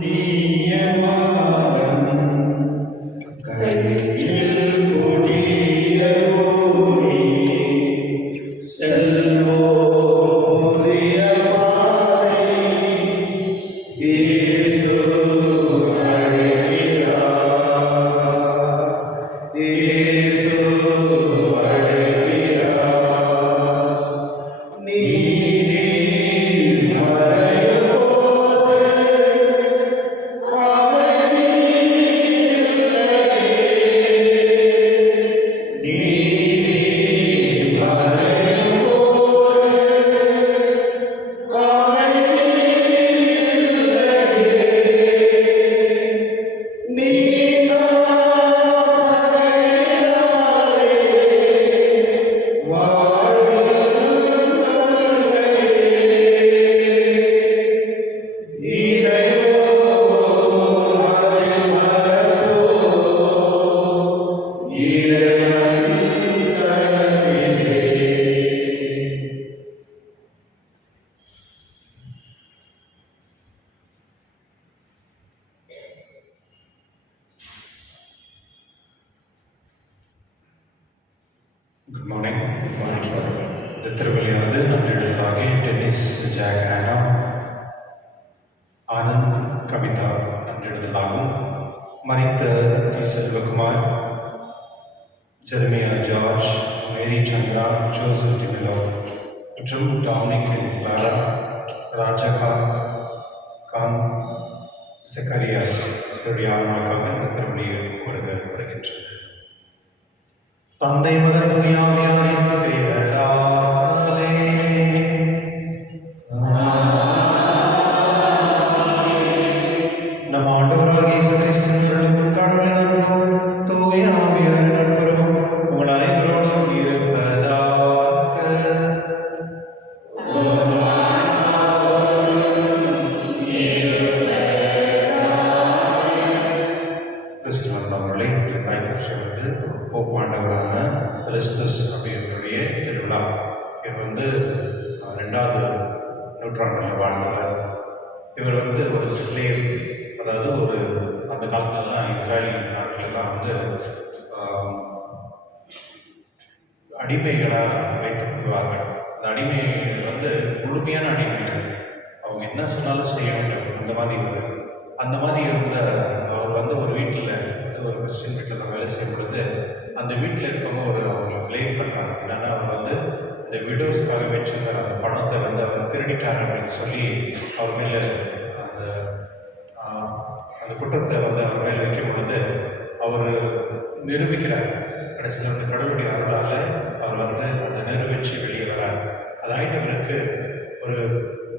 நீயமானம் கையில் கொடியவோனே செல்வோரியமானை இயேசு அழைக்கிறார். இயேசு அழைக்கிறார். நீரில் மறையும் போது அமைதி இல்லையே. நீரில் மறையும் போது அமைதி இல்லையே. நீதான் கரையினாலே வாழ்வில் குட் மார்னிங். இந்த திருவள்ளியானது நன்றியுள்ளதாகி டென்னிஸ் ஜாக் ஆனா ஆனந்த் கவிதா நன்றிடுதலாகும். மரித்த டி செல்வகுமார், ஜெரமியா ஜார்ஜ், மேரி சந்திரா, ஜோசப் டிமிலோ மற்றும் டாமினிக் லாரா, ராஜகா காந்த், செக்கரியாஸ் இவருடைய ஆன்மாக்காக இந்த திருவள்ளியை கொடுக்கப்படுகின்றது. தந்தை மகன் தூய ஆவியாரின் பெயராலே நம் ஆண்டவராகிய இயேசு கிறிஸ்துவின் கடவுளின் அன்பும் தூய ஆவியாரின் நட்புறவும் உங்கள் அனைவரோடும் இருப்பதாக. கிறிஸ்துவன் அவர்களை இன்று தாய்த்தர்ஷம் வந்து போப்பாண்டவரான செலஸ்டஸ் அப்படின்றடைய திருவிழா. இவர் வந்து 2வது நூற்றாண்டில் வாழ்ந்தவர். இவர் வந்து ஒரு ஸ்லேவ், அதாவது ஒரு அந்த காலத்துலலாம் இஸ்ரேல் நாட்டிலலாம் வந்து அடிமைகளாக வைத்துக்கொள்வார்கள். அந்த அடிமைகள் வந்து முழுமையான அடிமைகள், அவங்க என்ன சொன்னாலும் செய்ய வேண்டும். அந்த மாதிரி இருந்த அவர் வந்து ஒரு வீட்டில் ஒரு கிறிஸ்டின் வீட்டில் தான் வேலை செய்யும் பொழுது அந்த வீட்டில் இருக்கவங்க அவங்க ப்ளேம் பண்ணுறாங்க. என்னென்னா அவர் வந்து இந்த விடோஸ்க்காக வச்சுருந்த அந்த பணத்தை வந்து அவர் திருடிட்டார் அப்படின்னு சொல்லி அவர் மேலே அந்த குற்றத்தை வந்து அவர் மேலே வைக்கும் பொழுது அவர் நிரூபிக்கிறார். கடைசியில் வந்து கடவுளுடைய அருளால் அவர் வந்து அதை நிரூபித்து வெளியே வரார். அது ஆயிட்டவருக்கு ஒரு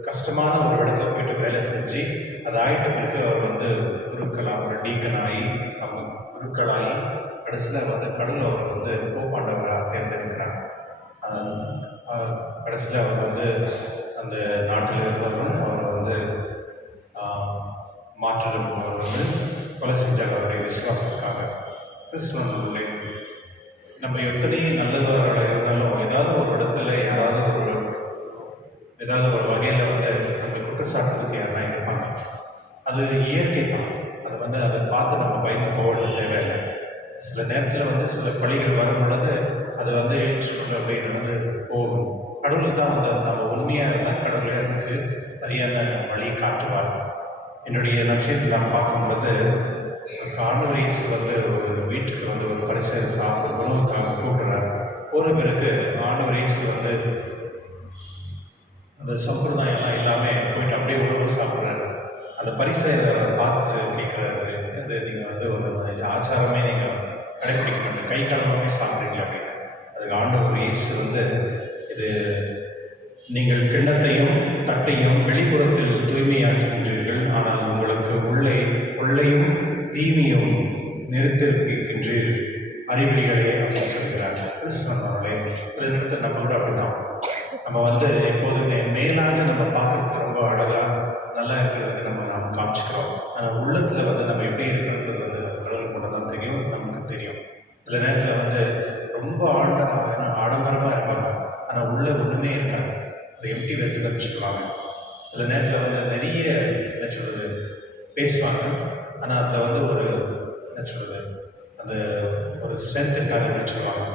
கஷ்டமான ஒரு இடத்துல போயிட்டு வேலை செஞ்சு அது ஆயிட்டவருக்கு அவர் வந்து குருக்களாக ஒரு டீக்கனாகி அவங்க குருக்களாகி கடைசியில் வந்து கடவுள் அவர் வந்து போப்பாண்டவராக தேர்ந்தெடுக்கிறாங்க. கடைசியில் அவர் வந்து அந்த நாட்டில் இருந்தவரும் அவர் வந்து மாற்றம் அவர் வந்து கொலை செஞ்சார் அவருடைய விசுவாசத்துக்காக. கிறிஸ்துவனுடைய நம்ம எத்தனை நல்லவர்களாக இருந்தாலும் ஏதாவது ஒரு இடத்துல ஏதாவது ஒரு வகையில் வந்து நம்ம குற்றச்சாட்டுறதுக்கு யாருனா இருப்பாங்க. அது இயற்கை தான். அதை வந்து அதை பார்த்து நம்ம பயந்து போக வேண்டிய தேவையில்லை. சில நேரத்தில் வந்து சில பழிகள் வரும் பொழுது அதை வந்து ஏற்றுக்கொண்டு அப்படியே நடந்து போகும். கடவுள் தான் வந்து நம்ம உண்மையாக இருந்தால் கடவுளே அதுக்கு சரியான வழி காட்டுவார். என்னுடைய லட்சியத்தில் நான் பார்க்கும் பொழுது ஆண்டவர் இயேசு வந்து ஒரு வீட்டுக்கு வந்து ஒரு பரிசை சாப்பிட உணவுக்காக கூப்பிடுறாரு. ஒரு பிறகு ஆண்டவர் இயேசு வந்து அந்த சம்பிரதாயம்லாம் இல்லாமல் போயிட்டு அப்படியே உணவு சாப்பிட்றாரு. அந்த பரிசை பார்த்துட்டு கேட்குறாரு, அது நீங்கள் வந்து ஒரு ஆச்சாரமே நீங்கள் கடைப்பிடிக்க மாட்டீங்க, கை கலமாகவே சாப்பிட்றீங்க அப்படின்னு. அதுக்கு ஆண்டவர் இயேசு வந்து இது நீங்கள் கிண்ணத்தையும் தட்டையும் வெளிப்புறத்தில் தூய்மையாக்குகின்றீர்கள், ஆனால் உங்களுக்கு உள்ளேயும் தீமையும் நிறுத்திருக்கின்றீர்கள் அறிவிலிகளே அப்படின்னு சொல்கிறார். கிறிஸ்துவன் அவர்களே, சில நேரத்தில் நம்ம கூட அப்படிதான். நம்ம வந்து எப்போதுமே மேலாக நம்ம பார்க்குறதுக்கு ரொம்ப அழகாக நல்லா இருக்கிறதுக்கு நம்ம காமிச்சிக்கிறோம். ஆனால் உள்ளத்தில் வந்து நம்ம எப்படி இருக்கிறது வந்து கடவுள் கூட தான் தெரியும், நமக்கு தெரியும். சில நேரத்தில் வந்து ரொம்ப ஆடம்பரமாக இருப்பாங்க, ஆனால் உள்ளே ஒன்றுமே இருக்காது, ஒரு எம்டி வெசல் வச்சுக்குவாங்க. சில நேரத்தில் வந்து நிறைய என்ன சொல்கிறது பேசுவாங்க. ஆனால் அதில் வந்து ஒரு என்ன சொல்கிறது, அந்த ஒரு ஸ்ட்ரென்த் இருக்காதுன்னு வச்சுருவாங்க.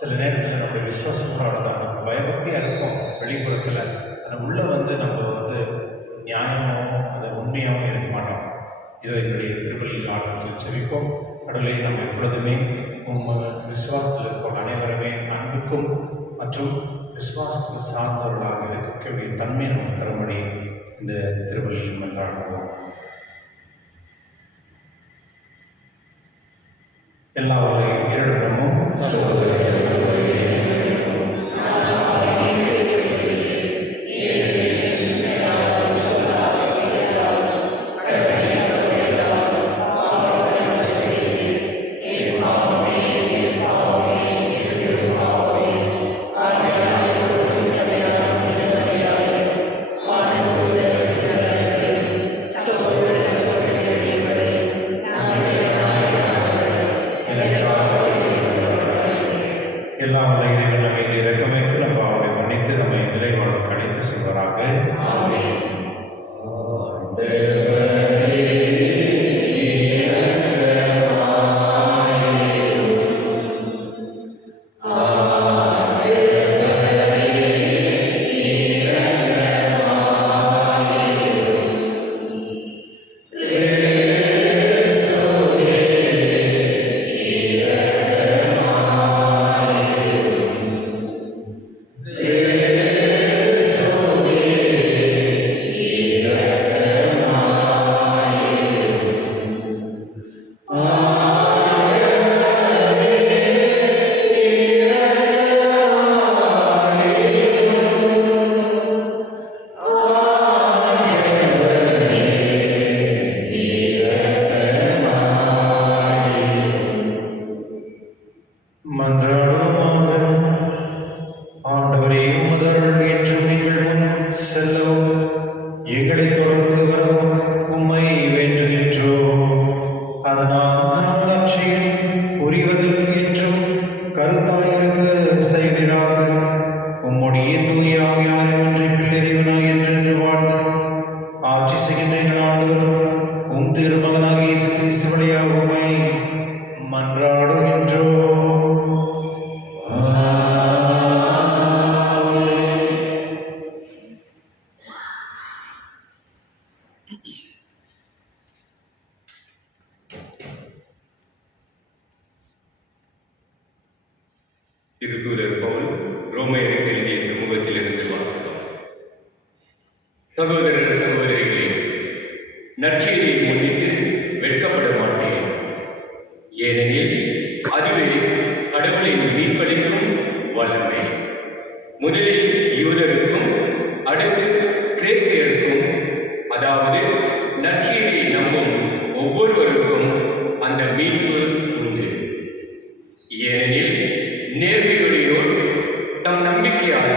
சில நேரத்தில் நம்முடைய விசுவாசம் கூட அவ்வளோதான். நம்ம பயபக்தியாக இருப்போம் வெளிப்புறத்தில், ஆனால் உள்ளே வந்து நம்ம வந்து நியாயமாகவும் அந்த உண்மையாகவும் இருக்க மாட்டோம். இதை என்னுடைய திருவள்ளில் ஆழத்தில் செவிப்போம். கடவுளை நம்ம எப்பொழுதுமே விசுவாசத்தில் இருப்போம் அனைவருமே அன்புக்கும் மற்றும் விசுவாசத்தில் சார்ந்தவர்களாக இருக்கக்கூடிய தன்மை நமக்கு தரும்படி இந்த திருவள்ளில் மன்றாடுவோம். எல்லா ஒரு இருடனமும் எல்லா உள்ள இறைவன் நம்ம இதை இறக்கம் வைத்து நம்ம அவரை மன்னித்து நம்ம நிலை வாழ்க்கை அழைத்து செல்வராக. மன்றாடுவோமாக. ஆண்டவரே, உமதருள் என்றும் எங்கள் முன் செல்லவும் எங்களை தொடர்ந்து வரவும் உம்மை வேண்டுகின்றோம். அதனால் நாங்கள் லட்சியம் புரிவதில் என்றும் கருத்தாயிருக்க செய்கிறாக. உம்முடைய தூய ஆவியாரின் ஒன்றில் இறைவனாய் என்றென்று வாழ்ந்து ஆட்சி செய்கின்ற எங்கள் ஆண்டவரும் உம் திருமகனாக இயேசு கிறிஸ்து வழியாக உம்மை மன்றாடுகின்றோம். திருத்தூதர் பவுல் ரோமையருக்கு எழுதிய திருமுகத்திலிருந்து வாசகம். சகோதரர் சகோதரிகளே, நற்செய்தியை முன்னிட்டு வெட்கப்பட மாட்டேன். ஏனெனில் அதுவே கடவுளின் மீட்பளிக்கும் வல்லமை. முதலில் யூதருக்கும் அடுத்து கிரேக்கையருக்கும், அதாவது நற்செய்தியை நம்பும் ஒவ்வொருவருக்கும் அந்த மீட்பு உண்டு. ஏனெனில் நேர்மையுடையோர் தம் நம்பிக்கையால்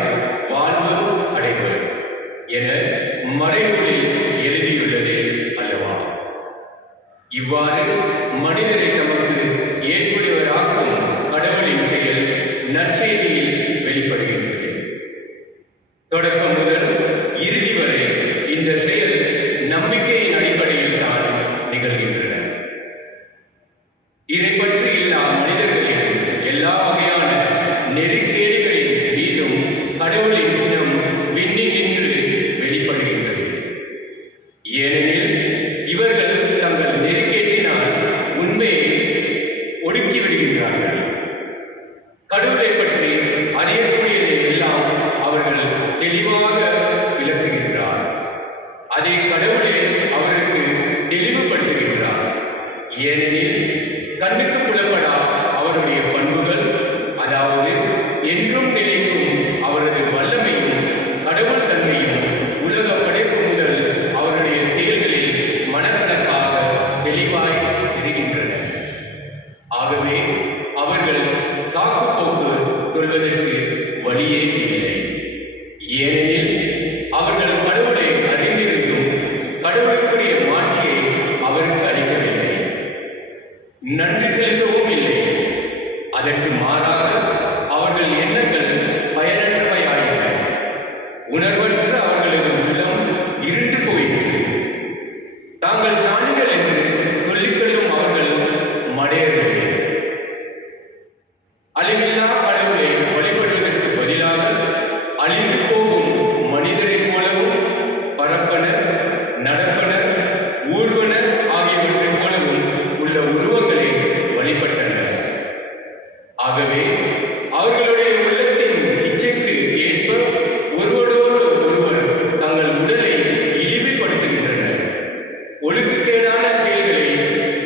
வாழ்வு அடைவர் என மறைநூலில் எழுதியுள்ளதே அல்லவா? இவ்வாறு மனிதரை தமக்கு ஏற்புடையவராக்கும் கடவுளின் செயல் நற்செய்தியில் வெளிப்படுகின்றது. தொடக்கம் முதல் இறுதி வரை இந்த செயல் நம்பிக்கையின் அடிப்படையில் தான் நிகழ்கின்றன. இதை பற்றி இல்லா மனிதர்களின் எல்லா வகையான நெறிக்கேடுகளின் மீதும் கடவுளின் சினம் விண்ணி நின்று வெளிப்படுகின்றது. ஏனெனில் இவர்கள் தங்கள் நெறிக்கேட்டினால் உண்மையை ஒடுக்கி விடுகின்றார்கள். கடவுளை பற்றி அறியக்கூடியதை எல்லாம் அவர்கள் தெளிவாக விளக்குகின்றார். அதை கடவுளே அவருக்கு தெளிவுபடுத்துகின்றார். ஏனெனில் கண்ணுக்கு புலப்படா அவருடைய பண்புகள், அதாவது என்றும் நிலைக்கும் அவரது வல்லமையும் கடவுள் தன்மையும் உலக படைப்பு முதல் அவருடைய செயல்களில் மனக்கணக்காக தெளிவாய் தெரிகின்றன. ஆகவே அவர்கள் சாக்குப்போக்கு சொல்வதற்கு வழியே இல்லை. ஏனெனில் அவர்கள் கடவுளை அறிந்திருந்தும் கடவுளுக்குரிய மாட்சியை அவருக்கு அளிக்கவில்லை, நன்றி செலுத்தவும் இல்லை. அதற்கு மாறாக அவர்கள் எண்ணங்கள் பயனற்றவையாயின. உணர்வற்ற அவர்களது உள்ளம் இருண்டு போயிற்று. தாங்கள் தானே ஒழுக்கக்கேடான செயல்களை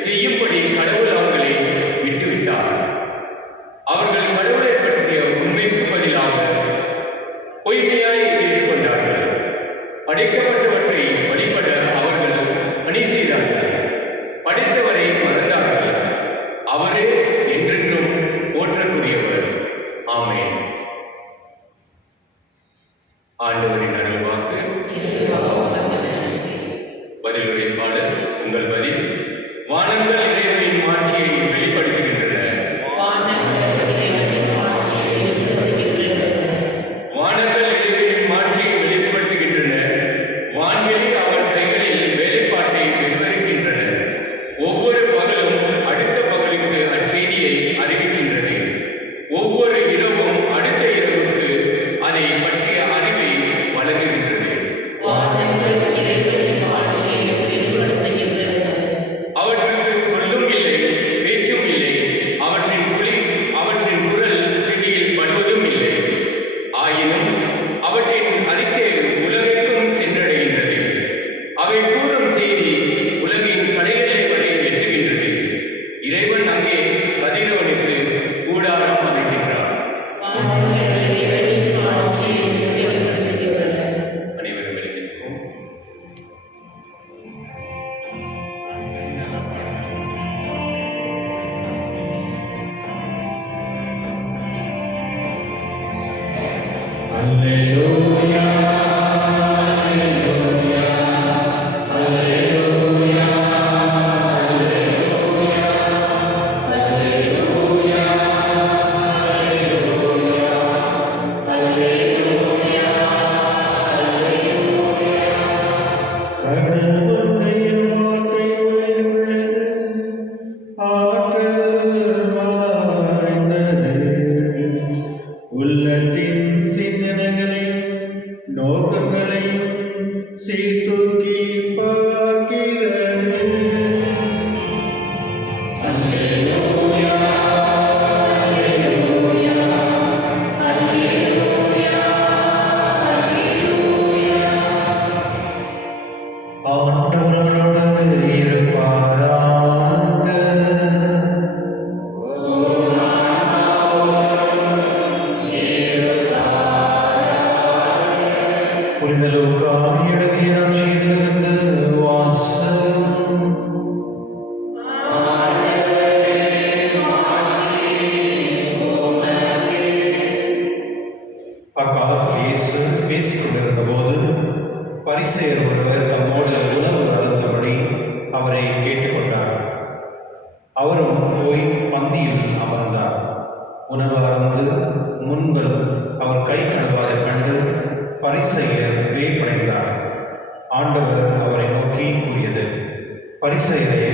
செய்யும்படி கடவுள் அவர்களை விட்டுவிட்டார். அவர்கள் கடவுளை பற்றிய உண்மைக்கு பதிலாக பொய்மையாய் ஏற்றுக்கொண்டார்கள். படைக்கப்பட்டவற்றை வழிபட அவர்கள் பணி செய்தார்கள். படைத்தவரை மறந்தார்கள். அவரே என்றென்றும் போற்றக்கூடியவர். ஆமென். ஆண்டவரின் அருள்வாக்கு. பதிலுரை பாடல். உங்கள் பதில். வானங்கள் இறைவனின் மாட்சியை வெளிப்படுத்துகின்றன. வானங்கள் இறைவனின் மாட்சியை வெளிப்படுத்துகின்றன. வான்வெளி அவர் கைகளில் வேலைப்பாட்டை விவரிக்கின்றன. ஒவ்வொரு பகலும் அடுத்த பகலுக்கு அச்செய்தியை அறிவிக்கின்றது. ஒவ்வொரு இரவும் அடுத்த இரவுக்கு அதை பற்றிய அறிவை வழங்குகின்றது. அவற்றுக்கு சொல்லும் இல்லை, பேச்சும் இல்லை. அவற்றின் குரல் செவியில் படுவதும் இல்லை. ஆயினும் அவற்றின் அறிக்கை உலகெங்கும் சென்றடைகின்றது. அவை கூறும் செய்தி உலகின் கடையெல்லை வரை எட்டுகின்றது. இறைவன் அங்கே கதிரவனுக்கு கூடாரம் அமைக்கின்றார். அனைவரும் எழுந்திருப்போம். அல்லேலூயா, அல்லேலூயா, அல்லேலூயா, அல்லேலூயா, அல்லேலூயா, அல்லேலூயா, அல்லேலூயா, அல்லேலூயா. கடவுளுடைய வார்த்தை உயிருள்ளது, ஆற்றல் வாய்ந்தது. உள்ளத்தின் சிந்தனைகளையும் நோக்கங்களையும் சீர்தூக்கி பார்க்கிறது. அல்லேலூயா, அல்லேலூயா, அல்லேலூயா, அல்லேலூயா. ஆண்டவரோடு இருப்பாராக. புனித லூக்கா எழுதிய நற்செய்தியிலிருந்து வாசகம். அக்காலத்தில் இயேசு பேசிக் கொண்டிருந்த போது பரிசேயர் ஒருவர் தம்மோடு உணவு அருந்தபடி அவரை கேட்டுக்கொண்டார். அவரும் போய் பந்தியில் அமர்ந்தார். உணவு அருந்து முன்பு அவர் கை கழுவாரைக் கண்டு பரிசேயர் வியப்படைந்தார். ஆண்டவர் அவரை நோக்கி கூறியது, பரிசேயரே,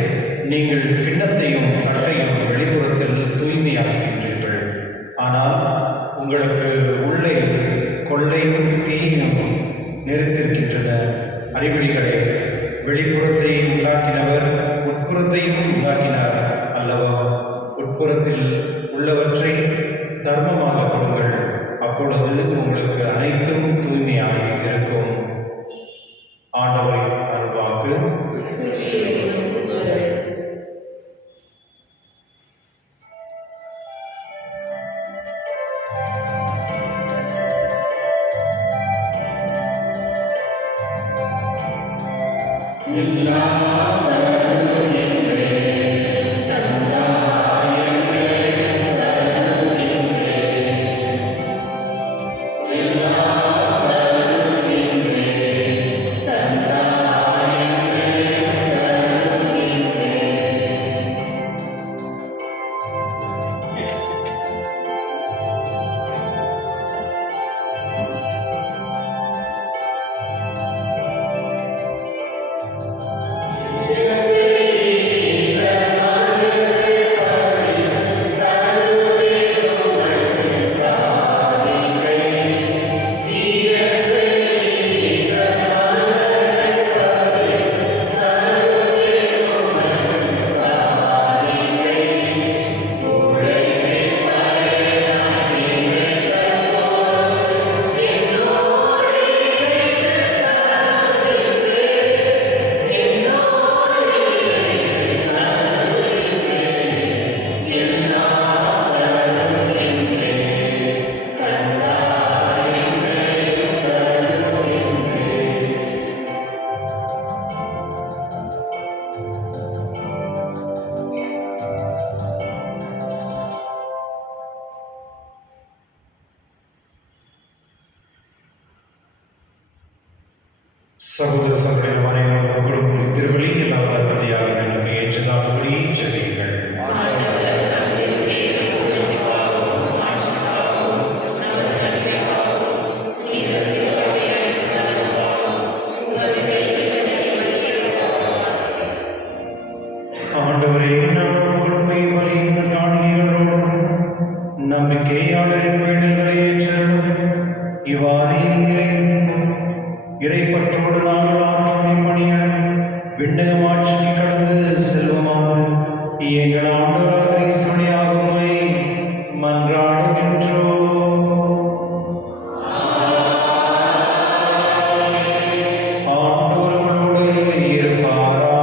நீங்கள் கிண்ணத்தையும் தட்டையும் வெளிப்புறத்தில் தூய்மையாக்குகின்றீர்கள். ஆனால் உங்களுக்கு உள்ளே கொள்ளையும் தீயும் நிறைத்திருக்கின்றன. அறிவிலிகளே, வெளிப்புறத்தை உண்டாக்கினவர் உட்புறத்தையும் உண்டாக்கினார் அல்லவா? உட்புறத்தில் உள்ளவற்றை தர்மமாக கொடுங்கள். அப்பொழுது உங்களுக்கு அனைத்தும் தூய்மையாக இருக்கும். ஆண்டவரின் அருள்வாக்கு. எல்லா சகோதர சகோதரிகளை உங்களுடைய திருவழி எல்லாம் தந்தையாக எனக்கு ஏற்றதாகும்படி ஜெபியுங்கள். ஆண்டவரே, நாங்கள் உங்களுடைய பலியின் காணிக்கைகளோடும் நம்பிக்கையாளரின் வேண்டுதல்களை ஏற்றலும் இவ்வாறே இறைப்பற்றோடு நாங்கள் ஆற்றும் பணிகளும் விண்ணகம் ஆட்சிக்கு கடந்து செல்வமாக எங்கள் ஆண்டவராக கிறிஸ்துவியாக உம்மை மன்றாடுகின்றோம். ஆண்டவர் உங்களோடு இருப்பாராக.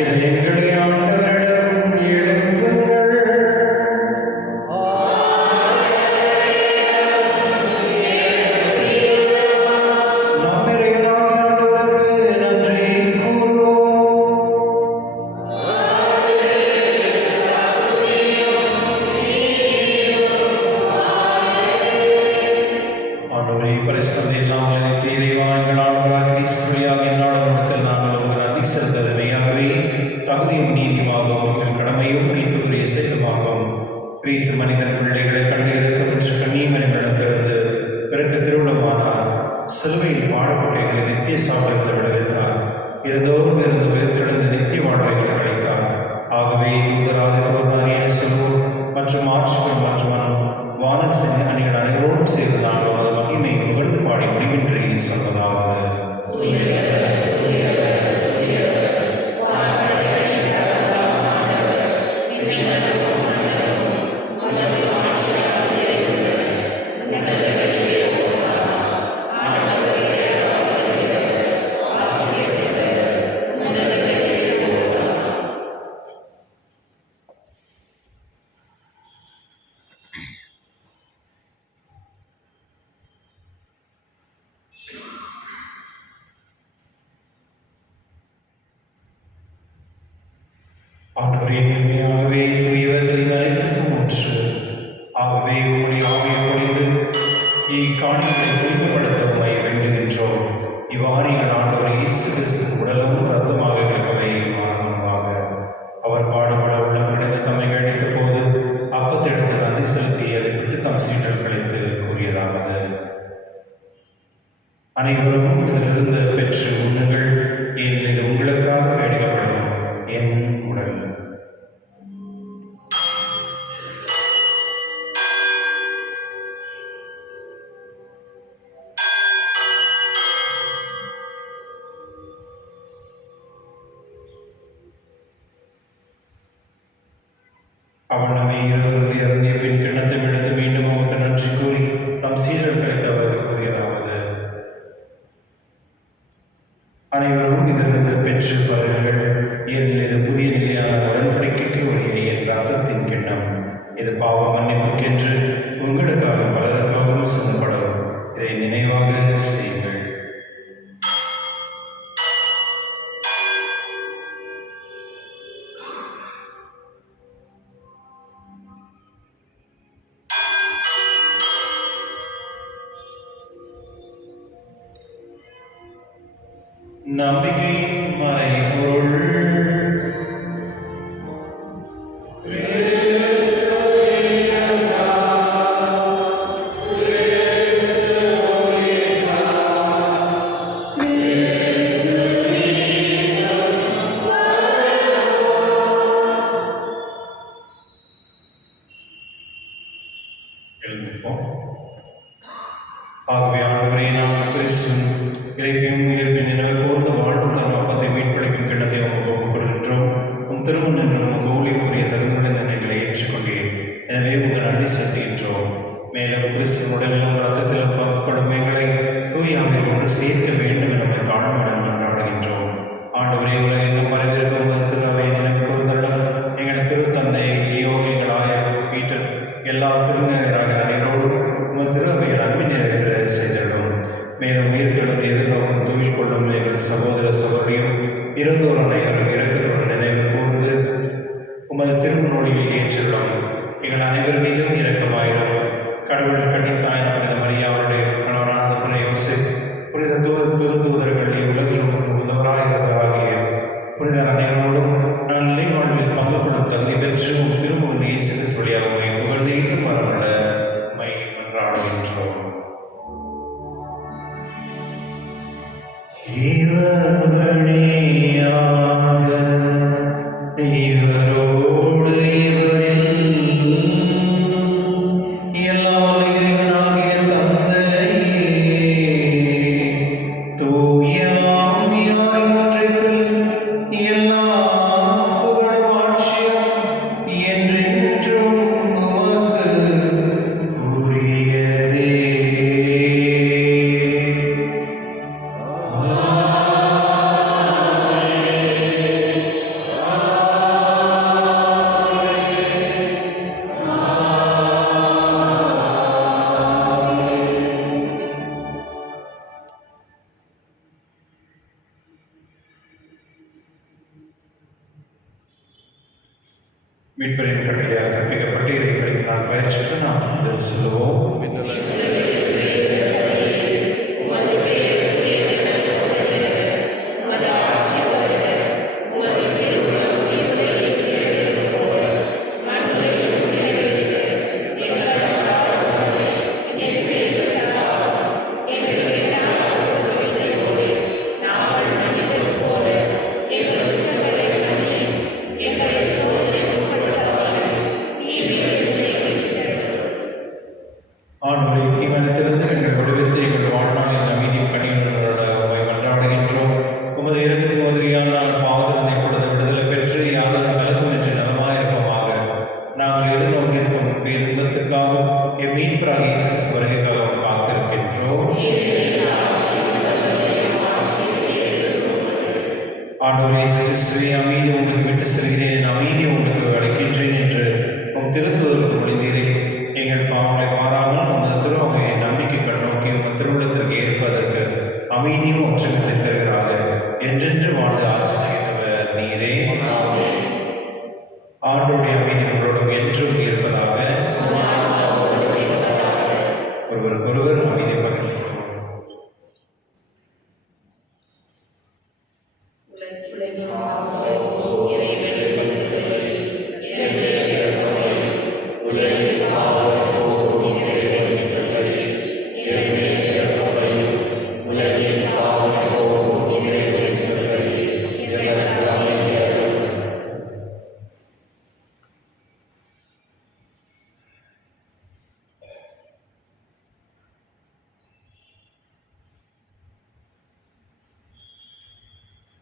இதை எங்களை ஆண்டவரிடம் எழுப்புங்கள். நம் இறைவனாகிய ஆண்டவருக்கு நன்றி கூறுவோம். ஆண்டவரே, பரிசுத்தம் இல்லாமல் நினைத்து இறைவா எங்கள் ஆண்டவராக கிறிஸ்துவியாக எந்நாளும் இடத்தில் நாங்கள் உங்கள் நன்றி செலுத்தது மெய்யாகவே தகுதியும் நீதியுமாகவும் தன் கடமையும் மீட்புக்குரிய செயலுமாகவும் கிறிஸ்து மனிதன் பிள்ளைகளை கண்டு இறக்கமற்ற கண்ணியமனிதனிடம் பிறந்து பிறக்க திருவிழமானார். சிலுவையில் பாடுபட்ட எங்களை நித்திய சாவல்களை விளைவித்தார். இருந்தோறும் இருந்து உயர்த்தெழுந்து நித்திய வாழ்வைகளை அளித்தார். ஆகவே தூதராக தோன்றாரியான செல்வோர் மற்றும் ஆட்சிகள் மற்றும் வானசின் அணிகள் அனைவரோடும் சேர்ந்து நாங்கள் அது மகிமை புகழ்ந்து பாடி முடிவின்றி சொல்வதாவது. ஆண்டவரே, நேர்மையாகவே தூயவர் தூய்மை அனைத்துக்கும் ஊற்று. ஆகவே உம்முடைய ஆவியை பொழிந்து இக்காணிகளை தூய்மைப்படுத்த உம்மை வேண்டுகின்றோம். இவ்வாறு எங்கள் ஆண்டவர் இயேசு கிறிஸ்து உடலும் இரத்தமாக எங்களுக்கவை மாறுவதாக. அவர் பாடுபட உள்ளம் கிடைத்து தம்மை கழித்த போது அப்பத்தை எடுத்து நன்றி செலுத்தி அதை விட்டு தம் சீட்டல் கழித்து கூறியதாவது: அனைவரும் இதிலிருந்து பெற்று உண்ணுங்கள், ஏன் இது உங்களுக்காக எடுக்கப்படும் என் உடல். அவன் நம்மை இருவருந்து இறங்கிய பின் கிண்ணத்தை எடுத்து மீண்டும் அவனுக்கு நன்றி கூறி தம் சீடர் கழித்தவர் கூறியதாவது: அனைவரும் இதிலிருந்து பெற்று பருகுங்கள், ஏனெனில் இது புதிய நிலையான உடன்படிக்கைக்கு உரிய என் ரத்தத்தின் கிண்ணம். இது பாவ மன்னிப்புக்கென்று உங்களுக்காக பலருக்காகவும் சிந்தப்படும். இதை நினைவாக செய்யுங்கள். நம்பிக்கையின் மறைபொருள். எழுந்திருப்போம். ஆகவே ஆண்டவரே, நாங்கள் கிறிஸ்துவின் இறைமையும் உயிர்ப்பின் நினைவு கூர்ந்து வாழும் தன் அப்பத்தை மீட்பளிக்கும் கிண்ணத்தை உமக்கு ஒப்புக்கொடுக்கின்றோம். உம் திருமணம் என்று உமக்கு ஊழியம் புரிய தகுதியுடன் நினைகளை ஏற்றுக்கொண்டேன். எனவே உங்கள் நன்றி செலுத்துகின்றோம். மேலும் கிறிஸ்துவின் உடலிலும் ரத்தத்திலும் பங்கு கொள்ளும் எங்களை தூய ஆவியில் ஒன்று சேர்க்க வேண்டும் என நம்மை தாழ்மையுடன் மன்றாடுகின்றோம். ஆண்டவரே, உலகெங்கும் பரவிருக்கும் உமது திருவை நினைவு கூர்ந்தள்ளும் எங்கள் திருத்தந்தை லியோ, எங்கள் ஆயர் பீட்டர், எல்லா திருநீராக அனைவரோடும் உமது திருவையில் அன்பின் நிறைவேற செய்திடும். மேலும் உயிர்த்தெழுந்து எதிர்நோக்கும் தூவில் கொள்ளும் எங்கள் சகோதர சகோதரியும் இருந்தோர் அனைவரும் இரக்கத்துடன் நினைவு கூர்ந்து உமது திருமுன்னொழியில் ஏற்றுள்ளோம். மன்றாடுகின்றோம். இவர் வழியாக, இவரோடு இவரில் எல்லாம் வல்ல இறைவனாகிய தந்தையே, தூய ஆவியார் ஒன்றிப்பில் எல்லா புகழும் ஆட்சியும் என்றென்றும் உமக்கு உரியதே. மீட்பரின் கட்டளையால் கற்பிக்கப்பட்டு இதை படித்து நான் பயிற்சிட்டு நாம் தொடர்ந்து செல்வோம். ஆண்டவரை தீவனத்திலிருந்து எங்கள் விடுவித்து எங்கள் வாழ்நாளில் அமைதியும் கனியுள்ள உண்மை மன்றாடுகின்றோம். உமது இறக்கத்தின் உதவியால் நாங்கள் பாவத்திலிருந்து இப்பொழுது விடுதலை பெற்று யாதொரு கலக்கமின்றி நலமாயிருப்போமாக. நாங்கள் எதிர்நோக்கியிருக்கும் பேரின்பத்துக்காகவும் எம் மீட்பராகிய இயேசு கிறிஸ்து வருகைக்காகவும் காத்திருக்கின்றோம். ஆண்டவரே இயேசு கிறிஸ்துவே, அமைதி உங்களுக்கு விட்டு செல்கிறேன், அமைதி உங்களுக்கு அளிக்கின்றேன் என்று உம் திருத்தூதருக்கு மொழிந்தீரே. எங்கள் பாவங்களை பாராமல் உமது திருவகையை நம்பிக்கை கண்ணோக்கி உமது திருவுள்ளத்திற்கு ஏற்பதற்கு அமைதியும் ஒற்றுமை தருகிறாக. என்றென்று வாழ்ந்து ஆட்சி செய்கிறவர் நீரே. ஆண்டவருடைய அமைதி உங்களோடும் என்றும் இருப்பதாக. ஒருவருக்கொருவர் அமைதி பகிர்ந்து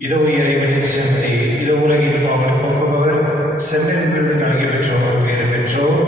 இதோ இறைவனின் செம்மறி, இதோ உலகின் பாவங்களை போக்குபவர், செம்மறி விருது நல்கி பெற்றோர் பேறு பெற்றோர்.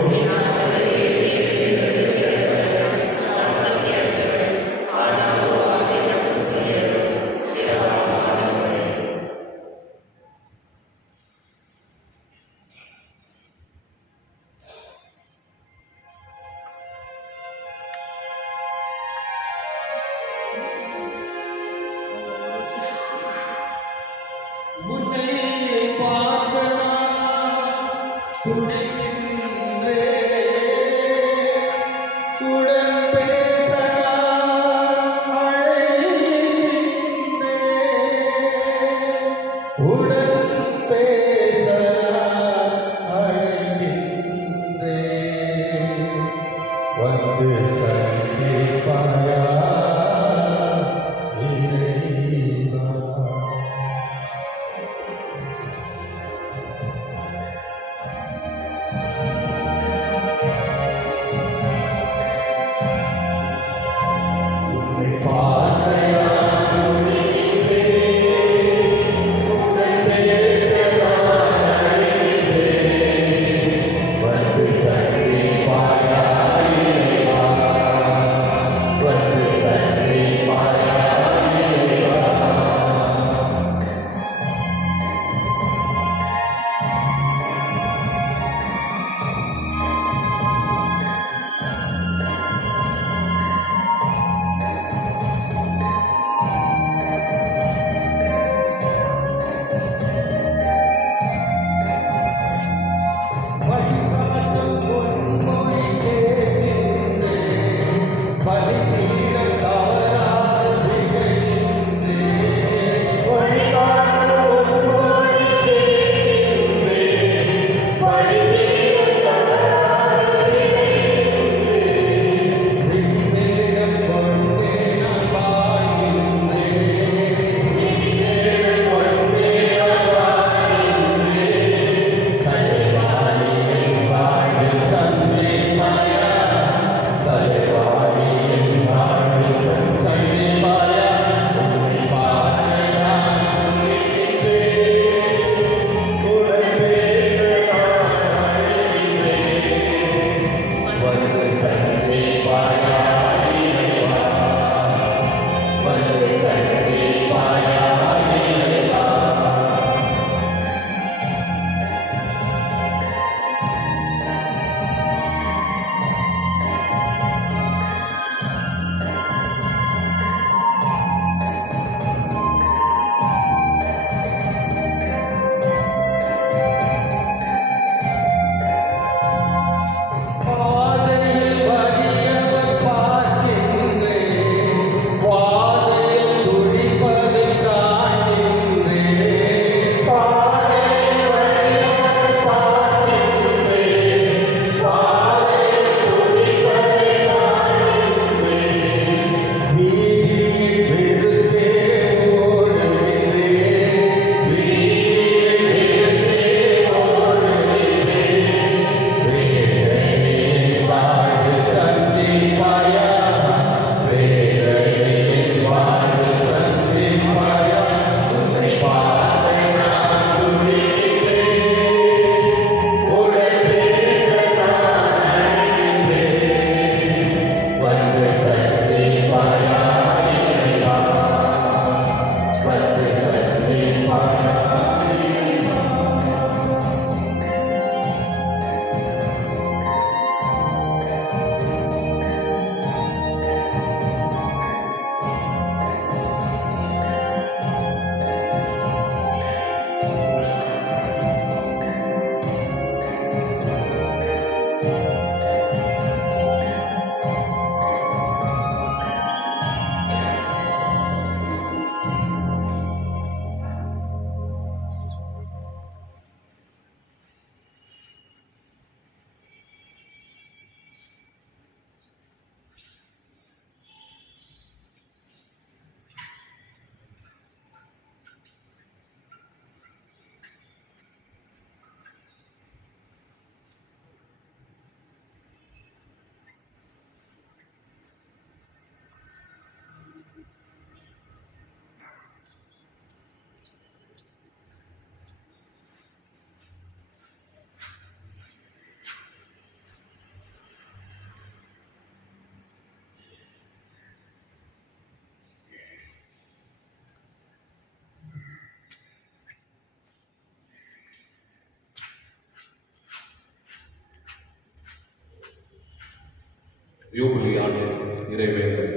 யூபிலி ஆண்டின் இறைவேண்டல்.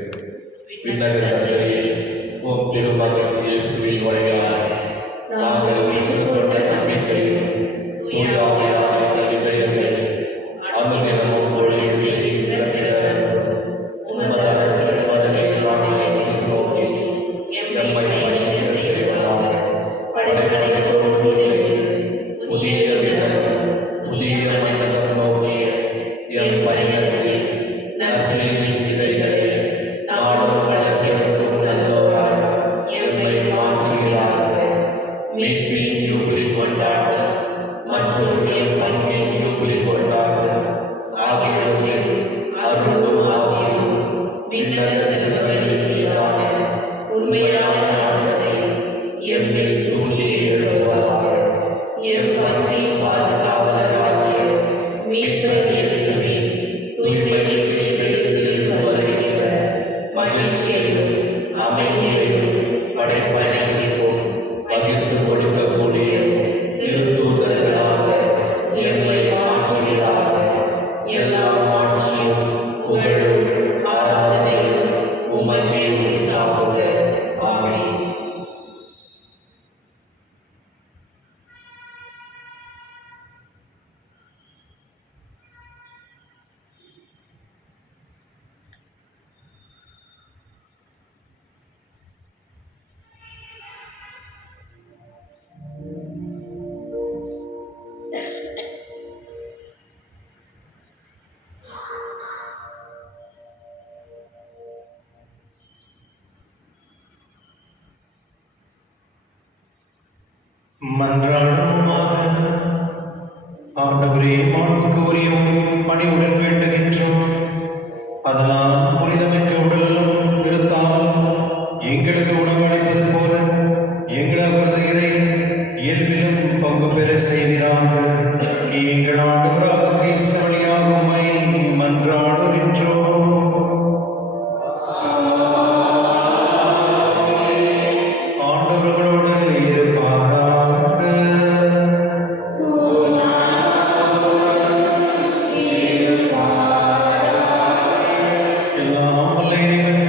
பின்னக தந்தையே, உம் திருமகன் இயேசுவின் வழியாக நாங்கள் பெற்றுக்கொண்ட நம்பிக்கையும் தூய ஆவியாரின் இதயங்களில் அனுதினமும் ஒளியை செய்கின்ற பிறரும் உமது அரசியல் வருகை நாளை எதிர்நோக்கி எம்மை பயணிக்க செய்வதாக படைப்படைத்தோடு புதிய விண்ணகம் புதிய மனிதன் நோக்கிய எம் பயணத்தில் நற்செய்தியின் விதைகளை நாளும் வளர்த்தெடுக்கும் நல்லோராய் எம்மை மாற்றுகிறாக. மீட்பின் யூபிலி கொண்டாட்டம் மற்றும் எம் பங்கின் யூபிலி கொண்டாட்டம் ஆகியவற்றில் அருளும் ஆசியும் விண்ணக செல்வங்களின் மீதான உண்மையான நாட்டத்தை எம்மில் தூண்டி எழுப்புவதாக. எம் பங்கின் பாதுகாவலராகிய மீட்பர் இயேசுவின் தூய்மை இதயத்திலிருந்து வருகின்ற மகிழ்ச்சியையும் அமைதியையும் படைப்படைக்கும் பகிர்ந்து கொடுக்கக்கூடிய திருத்தூதர்களாக எம்மை மாற்றுகிறாக. எல்லா ஆட்சியும் புகழும் ஆராதனையும் உமக்கே உரித்தாகுக. ஆமென். மன்றாடுவோமாக. ஆண்டவரே, மாண்புக்கு உரியவும் பணிவுடன் வேண்டுகின்றோம். அதனால் புனிதமிக்க உடலும் விருத்தாலும் எங்களுக்கு உணவு அளிப்பது போல எங்கள் அவரது இறை இயல்பிலும் பங்கு பெற செய்கிறாங்க. எங்கள் ஆண்டவராக கிறிஸ்து வழியாக உம்மை மன்றாடுகின்றோம். ஆண்டவர்களோடு இருப்பாராக. எல்லாம் வல்ல இறைவன்,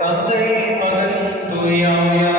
தந்தை, மகன், தூய ஆவியார்